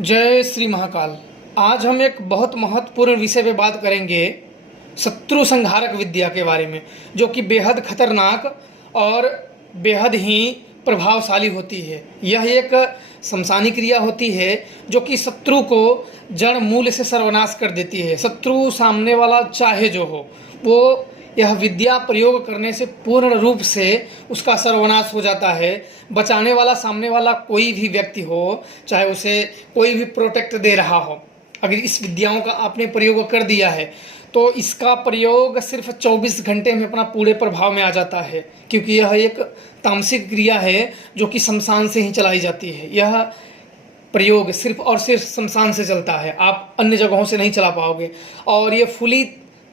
जय श्री महाकाल। आज हम एक बहुत महत्वपूर्ण विषय पे बात करेंगे, शत्रु संहारक विद्या के बारे में, जो कि बेहद खतरनाक और बेहद ही प्रभावशाली होती है। यह एक शमशानी क्रिया होती है जो कि शत्रु को जड़ मूल से सर्वनाश कर देती है। शत्रु सामने वाला चाहे जो हो, वो यह विद्या प्रयोग करने से पूर्ण रूप से उसका सर्वनाश हो जाता है। बचाने वाला सामने वाला कोई भी व्यक्ति हो, चाहे उसे कोई भी प्रोटेक्ट दे रहा हो, अगर इस विद्याओं का आपने प्रयोग कर दिया है तो इसका प्रयोग सिर्फ 24 घंटे में अपना पूरे प्रभाव में आ जाता है, क्योंकि यह एक तामसिक क्रिया है जो कि शमशान से ही चलाई जाती है। यह प्रयोग सिर्फ और सिर्फ शमशान से चलता है, आप अन्य जगहों से नहीं चला पाओगे। और ये फुली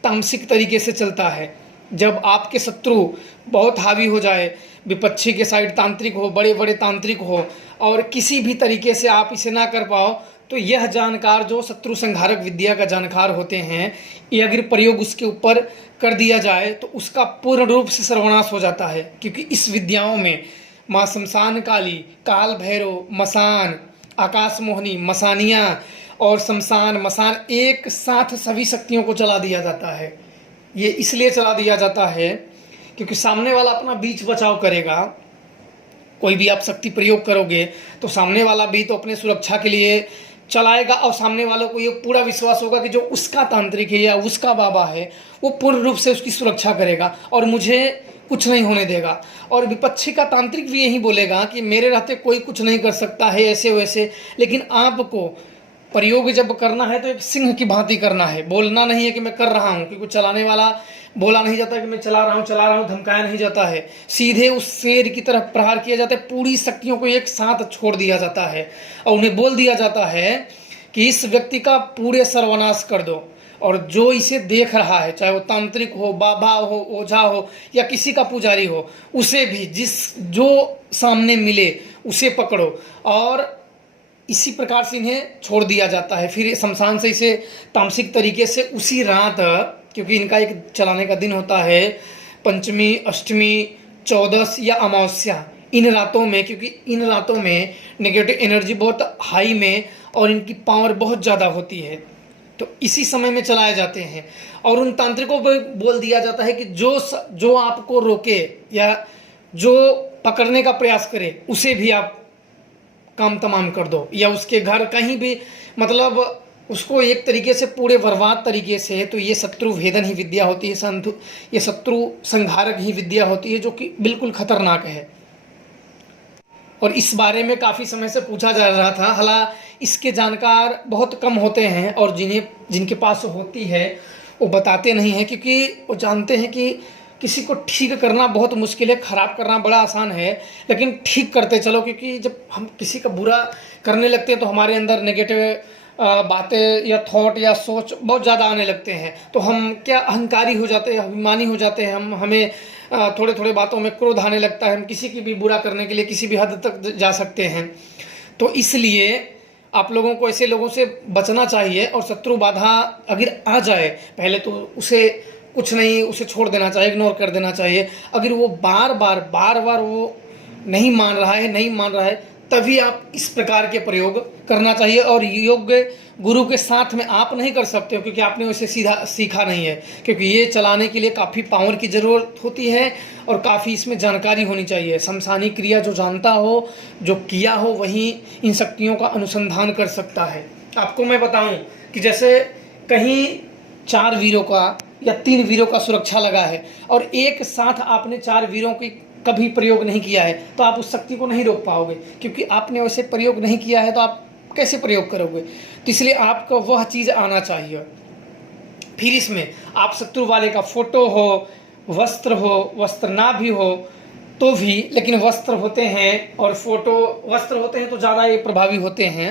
तामसिक तरीके से चलता है। जब आपके शत्रु बहुत हावी हो जाए, विपक्षी के साइड तांत्रिक हो, बड़े बड़े तांत्रिक हो, और किसी भी तरीके से आप इसे ना कर पाओ, तो यह जानकार जो शत्रु संहारक विद्या का जानकार होते हैं, ये अगर प्रयोग उसके ऊपर कर दिया जाए तो उसका पूर्ण रूप से सर्वनाश हो जाता है। क्योंकि इस विद्याओं में माँ शमशान काली, काल भैरव, मसान, आकाश मोहिनी, मसानियाँ और शमशान मसान एक साथ सभी शक्तियों को चला दिया जाता है। ये इसलिए चला दिया जाता है क्योंकि सामने वाला अपना बीच बचाव करेगा। कोई भी आप शक्ति प्रयोग करोगे तो सामने वाला भी तो अपने सुरक्षा के लिए चलाएगा, और सामने वालों को ये पूरा विश्वास होगा कि जो उसका तांत्रिक है या उसका बाबा है वो पूर्ण रूप से उसकी सुरक्षा करेगा और मुझे कुछ नहीं होने देगा। और विपक्षी का तांत्रिक भी यही बोलेगा कि मेरे रहते कोई कुछ नहीं कर सकता है, ऐसे वैसे। लेकिन आपको प्रयोग जब करना है तो एक सिंह की भांति करना है, बोलना नहीं है कि मैं कर रहा हूँ, क्योंकि चलाने वाला बोला नहीं जाता कि मैं चला रहा हूँ, धमकाया नहीं जाता है। सीधे उस शेर की तरफ प्रहार किया जाता है, पूरी शक्तियों को एक साथ छोड़ दिया जाता है और उन्हें बोल दिया जाता है कि इस व्यक्ति का पूरे सर्वनाश कर दो। और जो इसे देख रहा है, चाहे वो तांत्रिक हो, बाबा हो, ओझा हो या किसी का पुजारी हो, उसे भी जो सामने मिले उसे पकड़ो, और इसी प्रकार से इन्हें छोड़ दिया जाता है। फिर शमशान से इसे तामसिक तरीके से उसी रात, क्योंकि इनका एक चलाने का दिन होता है पंचमी, अष्टमी, चौदस या अमावस्या, इन रातों में, क्योंकि इन रातों में नेगेटिव एनर्जी बहुत हाई में और इनकी पावर बहुत ज़्यादा होती है, तो इसी समय में चलाए जाते हैं। और उन तांत्रिकों को बोल दिया जाता है कि जो आपको रोके या जो पकड़ने का प्रयास करे उसे भी आप काम तमाम कर दो, या उसके घर कहीं भी, मतलब उसको एक तरीके से पूरे बर्बाद तरीके से। तो ये शत्रु भेदन ही विद्या होती है, ये शत्रु संहारक ही विद्या होती है, जो कि बिल्कुल खतरनाक है। और इस बारे में काफ़ी समय से पूछा जा रहा था, हालांकि इसके जानकार बहुत कम होते हैं, और जिनके पास होती है वो बताते नहीं हैं, क्योंकि वो जानते हैं कि किसी को ठीक करना बहुत मुश्किल है, ख़राब करना बड़ा आसान है, लेकिन ठीक करते चलो। क्योंकि जब हम किसी का बुरा करने लगते हैं तो हमारे अंदर नेगेटिव बातें या थॉट या सोच बहुत ज़्यादा आने लगते हैं, तो हम क्या अहंकारी हो जाते हैं, अभिमानी हो जाते हैं। हमें थोड़े थोड़े बातों में क्रोध आने लगता है, हम किसी की भी बुरा करने के लिए किसी भी हद तक जा सकते हैं। तो इसलिए आप लोगों को ऐसे लोगों से बचना चाहिए, और शत्रु बाधा अगर आ जाए पहले तो उसे कुछ नहीं, उसे छोड़ देना चाहिए, इग्नोर कर देना चाहिए। अगर वो बार बार वो नहीं मान रहा है, तभी आप इस प्रकार के प्रयोग करना चाहिए। और योग्य गुरु के साथ में आप नहीं कर सकते हो, क्योंकि आपने उसे सीधा सीखा नहीं है, क्योंकि ये चलाने के लिए काफ़ी पावर की ज़रूरत होती है और काफ़ी इसमें जानकारी होनी चाहिए। शमशानी क्रिया जो जानता हो, जो किया हो, वही इन शक्तियों का अनुसंधान कर सकता है। आपको मैं बताऊं कि जैसे कहीं 4 वीरों का या 3 वीरों का सुरक्षा लगा है, और एक साथ आपने 4 वीरों की कभी प्रयोग नहीं किया है, तो आप उस शक्ति को नहीं रोक पाओगे, क्योंकि आपने वैसे प्रयोग नहीं किया है तो आप कैसे प्रयोग करोगे। तो इसलिए आपको वह चीज़ आना चाहिए। फिर इसमें आप शत्रु वाले का फोटो हो, वस्त्र ना भी हो तो भी, लेकिन वस्त्र होते हैं और वस्त्र होते हैं तो ज़्यादा ये प्रभावी होते हैं।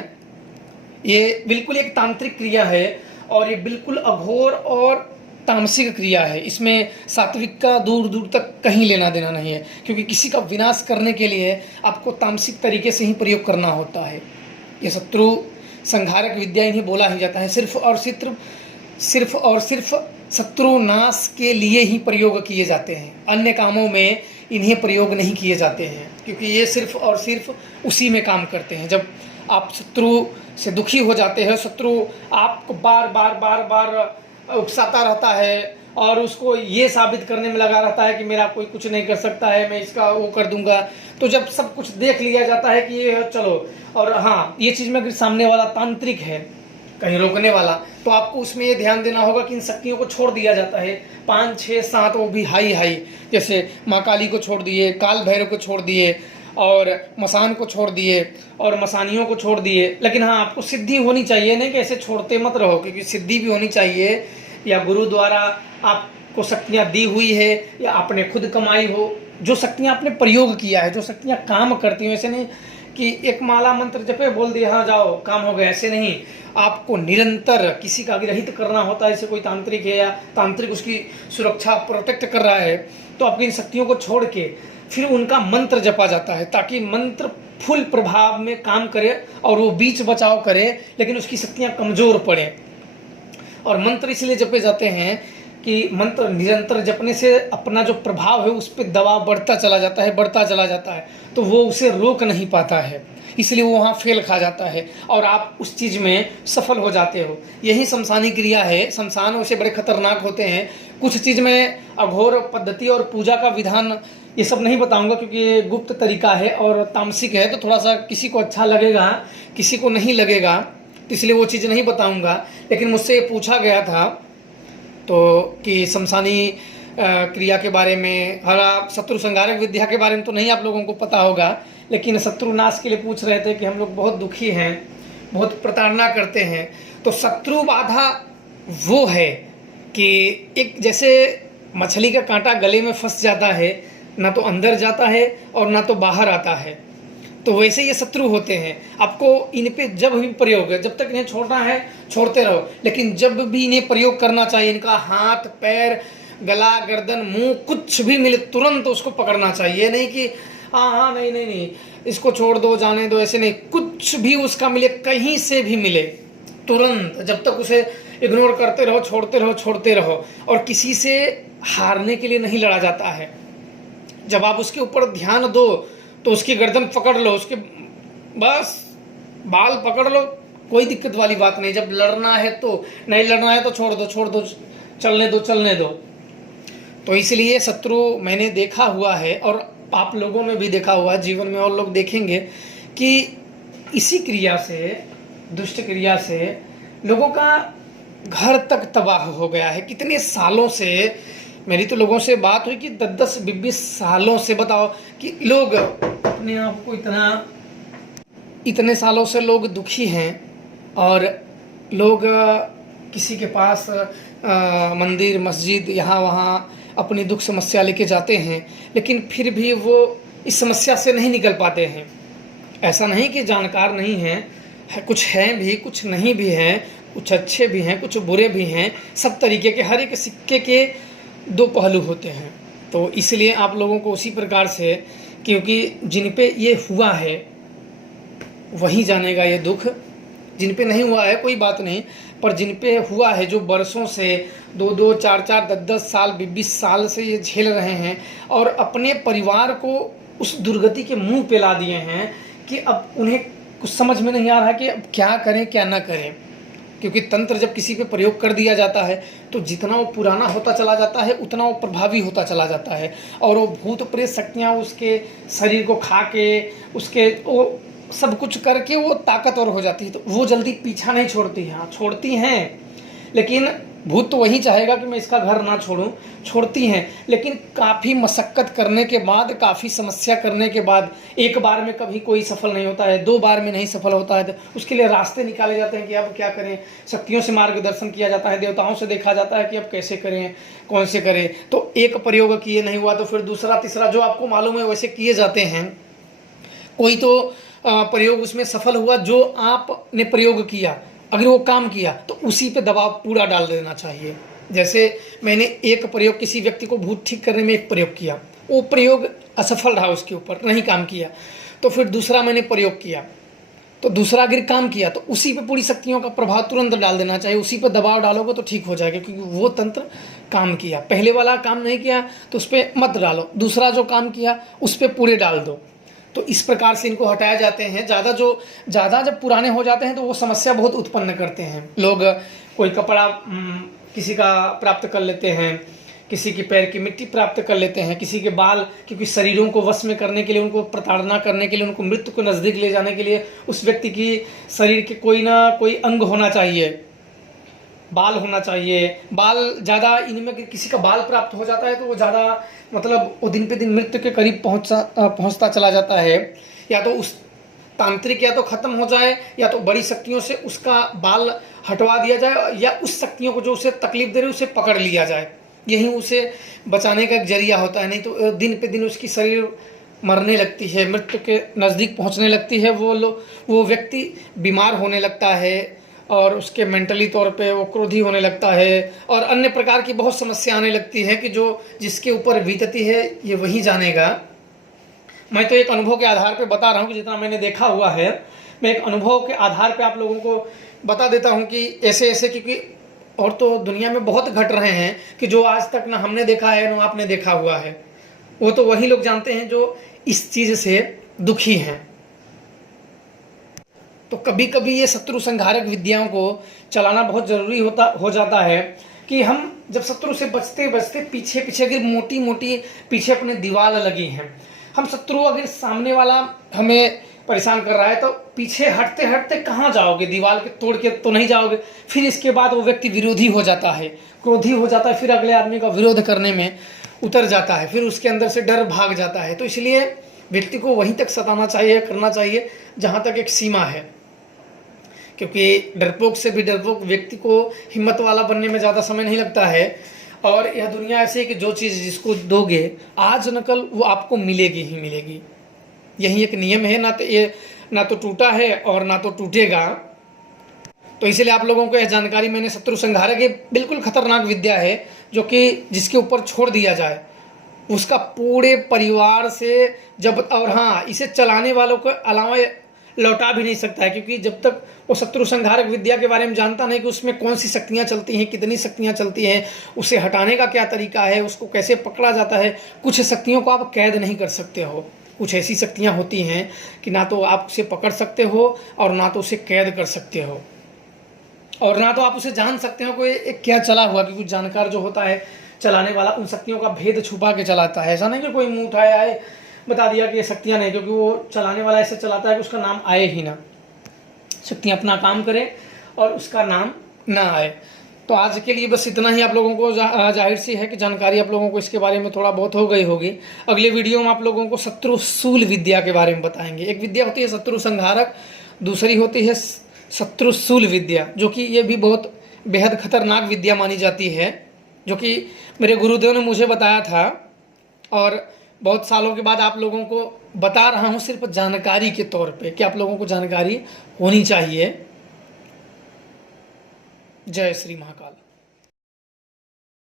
ये बिल्कुल एक तांत्रिक क्रिया है, और ये बिल्कुल अघोर और तामसिक क्रिया है। इसमें सात्विक का दूर दूर तक कहीं लेना देना नहीं है, क्योंकि किसी का विनाश करने के लिए आपको तामसिक तरीके से ही प्रयोग करना होता है। ये शत्रु संहारक विद्या इन्हें बोला ही जाता है। सिर्फ और सिर्फ शत्रु नाश के लिए ही प्रयोग किए जाते हैं, अन्य कामों में इन्हें प्रयोग नहीं किए जाते हैं, क्योंकि ये सिर्फ और सिर्फ उसी में काम करते हैं। जब आप शत्रु से दुखी हो जाते हैं, शत्रु आपको बार बार बार बार उकसाता रहता है और उसको ये साबित करने में लगा रहता है कि मेरा कोई कुछ नहीं कर सकता है, मैं इसका वो कर दूंगा। तो जब सब कुछ देख लिया जाता है कि ये चलो, और हाँ ये चीज़ में अगर सामने वाला तांत्रिक है कहीं रोकने वाला, तो आपको उसमें ये ध्यान देना होगा कि इन शक्तियों को छोड़ दिया जाता है। 5, 6, 7 वो भी हाई हाई, जैसे माँ काली को छोड़ दिए, काल भैरव को छोड़ दिए, और मसान को छोड़ दिए, और मसानियों को छोड़ दिए। लेकिन हाँ आपको सिद्धि होनी चाहिए, नहीं कि ऐसे छोड़ते मत रहो, क्योंकि सिद्धि भी होनी चाहिए, या गुरु द्वारा आपको शक्तियाँ दी हुई है, या आपने खुद कमाई हो, जो शक्तियाँ आपने प्रयोग किया है, जो शक्तियाँ काम करती हैं। ऐसे नहीं कि एक माला मंत्र जपे बोल दिया हाँ जाओ काम हो गया, ऐसे नहीं। आपको निरंतर किसी का विरहित करना होता है। जैसे कोई तांत्रिक है या तांत्रिक उसकी सुरक्षा प्रोटेक्ट कर रहा है, तो आपकी इन शक्तियों को छोड़ के फिर उनका मंत्र जपा जाता है, ताकि मंत्र फुल प्रभाव में काम करे और वो बीच बचाव करे, लेकिन उसकी शक्तियाँ कमज़ोर पड़े। और मंत्र इसलिए जपे जाते हैं कि मंत्र निरंतर जपने से अपना जो प्रभाव है उस पर दबाव बढ़ता चला जाता है, बढ़ता चला जाता है, तो वो उसे रोक नहीं पाता है, इसलिए वो वहाँ फेल खा जाता है और आप उस चीज़ में सफल हो जाते हो। यही शमशानी क्रिया है। शमशान वैसे बड़े खतरनाक होते हैं। कुछ चीज़ में अघोर पद्धति और पूजा का विधान ये सब नहीं बताऊंगा, क्योंकि ये गुप्त तरीका है और तामसिक है, तो थोड़ा सा किसी को अच्छा लगेगा, किसी को नहीं लगेगा, तो इसलिए वो चीज़ नहीं बताऊंगा। लेकिन मुझसे ये पूछा गया था तो कि शमशानी क्रिया के बारे में, हर शत्रु संहारक विद्या के बारे में तो नहीं आप लोगों को पता होगा, लेकिन शत्रु नाश के लिए पूछ रहे थे कि हम लोग बहुत दुखी हैं, बहुत प्रताड़ना करते हैं। तो शत्रु बाधा वो है कि एक जैसे मछली का कांटा गले में फंस जाता है, ना तो अंदर जाता है और ना तो बाहर आता है, तो वैसे ये शत्रु होते हैं। आपको इन पे जब भी प्रयोग है, जब तक इन्हें छोड़ना है छोड़ते रहो, लेकिन जब भी इन्हें प्रयोग करना चाहिए, इनका हाथ, पैर, गला, गर्दन, मुंह कुछ भी मिले तुरंत उसको पकड़ना चाहिए। नहीं कि हाँ नहीं नहीं नहीं इसको छोड़ दो, जाने दो, ऐसे नहीं। कुछ भी उसका मिले, कहीं से भी मिले, तुरंत, जब तक उसे इग्नोर करते रहो, छोड़ते रहो, छोड़ते रहो। और किसी से हारने के लिए नहीं लड़ा जाता है। जब आप उसके ऊपर ध्यान दो तो उसकी गर्दन पकड़ लो, उसके बस बाल पकड़ लो, कोई दिक्कत वाली बात नहीं। जब लड़ना है तो, नहीं लड़ना है तो छोड़ दो, छोड़ दो, चलने दो, चलने दो। तो इसलिए शत्रु मैंने देखा हुआ है और आप लोगों में भी देखा हुआ है, जीवन में और लोग देखेंगे कि इसी क्रिया से, दुष्ट क्रिया से लोगों का घर तक तबाह हो गया है। कितने सालों से मेरी तो लोगों से बात हुई कि 10-10, 20-20 सालों से, बताओ कि लोग अपने आप को इतने सालों से लोग दुखी हैं, और लोग किसी के पास मंदिर, मस्जिद, यहाँ वहाँ अपनी दुख समस्या लेके जाते हैं, लेकिन फिर भी वो इस समस्या से नहीं निकल पाते हैं। ऐसा नहीं कि जानकार नहीं हैं, कुछ हैं भी, कुछ नहीं भी हैं, कुछ अच्छे भी हैं, कुछ बुरे भी हैं। सब तरीके के, हर एक सिक्के के 2 पहलू होते हैं। तो इसलिए आप लोगों को उसी प्रकार से, क्योंकि जिन पे ये हुआ है वही जानेगा ये दुख, जिन पे नहीं हुआ है कोई बात नहीं, पर जिन पे हुआ है, जो बरसों से 2-2, 4-4, 10-10 साल, 20-20 साल से ये झेल रहे हैं और अपने परिवार को उस दुर्गति के मुंह पे ला दिए हैं कि अब उन्हें कुछ समझ में नहीं आ रहा कि अब क्या करें क्या ना करें। क्योंकि तंत्र जब किसी पे प्रयोग कर दिया जाता है तो जितना वो पुराना होता चला जाता है उतना वो प्रभावी होता चला जाता है, और वो भूत प्रेत शक्तियाँ उसके शरीर को खा के, उसके वो सब कुछ करके वो ताकतवर हो जाती है। तो वो जल्दी पीछा नहीं छोड़ती हैं। हाँ छोड़ती हैं, लेकिन भूत तो वही चाहेगा कि मैं इसका घर ना छोड़ूं, छोड़ती हैं, लेकिन काफ़ी मशक्क़त करने के बाद, काफ़ी समस्या करने के बाद, एक बार में कभी कोई सफल नहीं होता है, 2 बार में नहीं सफल होता है, तो उसके लिए रास्ते निकाले जाते हैं कि अब क्या करें। शक्तियों से मार्गदर्शन किया जाता है, देवताओं से देखा जाता है कि अब कैसे करें, कौन से करें। तो एक प्रयोग किए नहीं हुआ तो फिर दूसरा, तीसरा, जो आपको मालूम है वैसे किए जाते हैं। कोई तो प्रयोग उसमें सफल हुआ, जो आपने प्रयोग किया, अगर वो काम किया तो उसी पे दबाव पूरा डाल देना चाहिए। जैसे मैंने एक प्रयोग, किसी व्यक्ति को भूत ठीक करने में एक प्रयोग किया, वो प्रयोग असफल रहा, उसके ऊपर नहीं काम किया, तो फिर दूसरा मैंने प्रयोग किया, तो दूसरा अगर काम किया तो उसी पे पूरी शक्तियों का प्रभाव तुरंत डाल देना चाहिए। उसी पे दबाव डालोगे तो ठीक हो जाएगा, क्योंकि वो तंत्र काम किया। पहले वाला काम नहीं किया तो उस पर मत डालो, दूसरा जो काम किया उस पर पूरे डाल दो। तो इस प्रकार से इनको हटाए जाते हैं। ज़्यादा जब पुराने हो जाते हैं तो वो समस्या बहुत उत्पन्न करते हैं। लोग कोई कपड़ा किसी का प्राप्त कर लेते हैं, किसी के पैर की मिट्टी प्राप्त कर लेते हैं, किसी के बाल, क्योंकि शरीरों को वश में करने के लिए, उनको प्रताड़ना करने के लिए, उनको मृत्यु को नज़दीक ले जाने के लिए उस व्यक्ति की शरीर के कोई ना कोई अंग होना चाहिए, बाल होना चाहिए। बाल ज़्यादा इनमें किसी का बाल प्राप्त हो जाता है तो वो ज़्यादा मतलब वो दिन पे दिन मृत्यु के करीब पहुंचता चला जाता है। या तो उस तांत्रिक या तो खत्म हो जाए, या तो बड़ी शक्तियों से उसका बाल हटवा दिया जाए, या उस शक्तियों को जो उसे तकलीफ दे रही है उसे पकड़ लिया जाए। यही उसे बचाने का एक जरिया होता है। नहीं तो दिन पे दिन उसकी शरीर मरने लगती है, मृत्यु के नज़दीक पहुंचने लगती है। वो व्यक्ति बीमार होने लगता है और उसके मेंटली तौर पे वो क्रोधी होने लगता है और अन्य प्रकार की बहुत समस्या आने लगती है कि जो जिसके ऊपर बीतती है ये वही जानेगा। मैं तो एक अनुभव के आधार पे बता रहा हूँ कि जितना मैंने देखा हुआ है, मैं एक अनुभव के आधार पे आप लोगों को बता देता हूँ कि ऐसे ऐसे, क्योंकि और तो दुनिया में बहुत घट रहे हैं कि जो आज तक ना हमने देखा है ना आपने देखा हुआ है। वो तो वही लोग जानते हैं जो इस चीज़ से दुखी हैं। तो कभी कभी ये शत्रु संहारक विद्याओं को चलाना बहुत ज़रूरी हो जाता है कि हम जब शत्रु से बचते बचते पीछे अगर मोटी मोटी पीछे अपने दीवार लगी हैं, हम शत्रु अगर सामने वाला हमें परेशान कर रहा है तो पीछे हटते हटते कहाँ जाओगे, दीवार के तोड़ के तो नहीं जाओगे। फिर इसके बाद वो व्यक्ति विरोधी हो जाता है, क्रोधी हो जाता है, फिर अगले आदमी का विरोध करने में उतर जाता है, फिर उसके अंदर से डर भाग जाता है। तो इसलिए व्यक्ति को वहीं तक सताना चाहिए, करना चाहिए जहाँ तक एक सीमा है, क्योंकि डरपोक से भी डरपोक व्यक्ति को हिम्मत वाला बनने में ज़्यादा समय नहीं लगता है। और यह दुनिया ऐसी है कि जो चीज़ जिसको दोगे आज न कल वो आपको मिलेगी ही मिलेगी। यही एक नियम है, ना तो टूटा है और ना तो टूटेगा। तो इसलिए आप लोगों को यह जानकारी मैंने शत्रु संहारक ये बिल्कुल खतरनाक विद्या है जो कि जिसके ऊपर छोड़ दिया जाए उसका पूरे परिवार से जब, और हाँ, इसे चलाने वालों को अलावा लौटा भी नहीं सकता है, क्योंकि जब तक वो शत्रु संहारक विद्या के बारे में जानता नहीं कि उसमें कौन सी शक्तियाँ चलती हैं, कितनी शक्तियाँ चलती हैं, उसे हटाने का क्या तरीका है, उसको कैसे पकड़ा जाता है। कुछ शक्तियों को आप कैद नहीं कर सकते हो, कुछ ऐसी शक्तियाँ होती हैं कि ना तो आप उसे पकड़ सकते हो और ना तो उसे कैद कर सकते हो, और ना तो आप उसे जान सकते हो कोई एक क्या चला हुआ। कि कुछ जानकार जो होता है चलाने वाला उन शक्तियों का भेद छुपा के चलाता है। ऐसा नहीं कि कोई मुँह उठाया है बता दिया कि ये शक्तियाँ नहीं, क्योंकि वो चलाने वाला ऐसे चलाता है कि उसका नाम आए ही ना, शक्तियाँ अपना काम करें और उसका नाम ना आए। तो आज के लिए बस इतना ही। आप लोगों को जाहिर सी है कि जानकारी आप लोगों को इसके बारे में थोड़ा बहुत हो गई होगी। अगले वीडियो में आप लोगों को शत्रुशूल विद्या के बारे में बताएंगे। एक विद्या होती है शत्रु संहारक, दूसरी होती है शत्रुशूल विद्या, जो कि ये भी बहुत बेहद खतरनाक विद्या मानी जाती है, जो कि मेरे गुरुदेव ने मुझे बताया था और बहुत सालों के बाद आप लोगों को बता रहा हूँ, सिर्फ जानकारी के तौर पे कि आप लोगों को जानकारी होनी चाहिए। जय श्री महाकाल।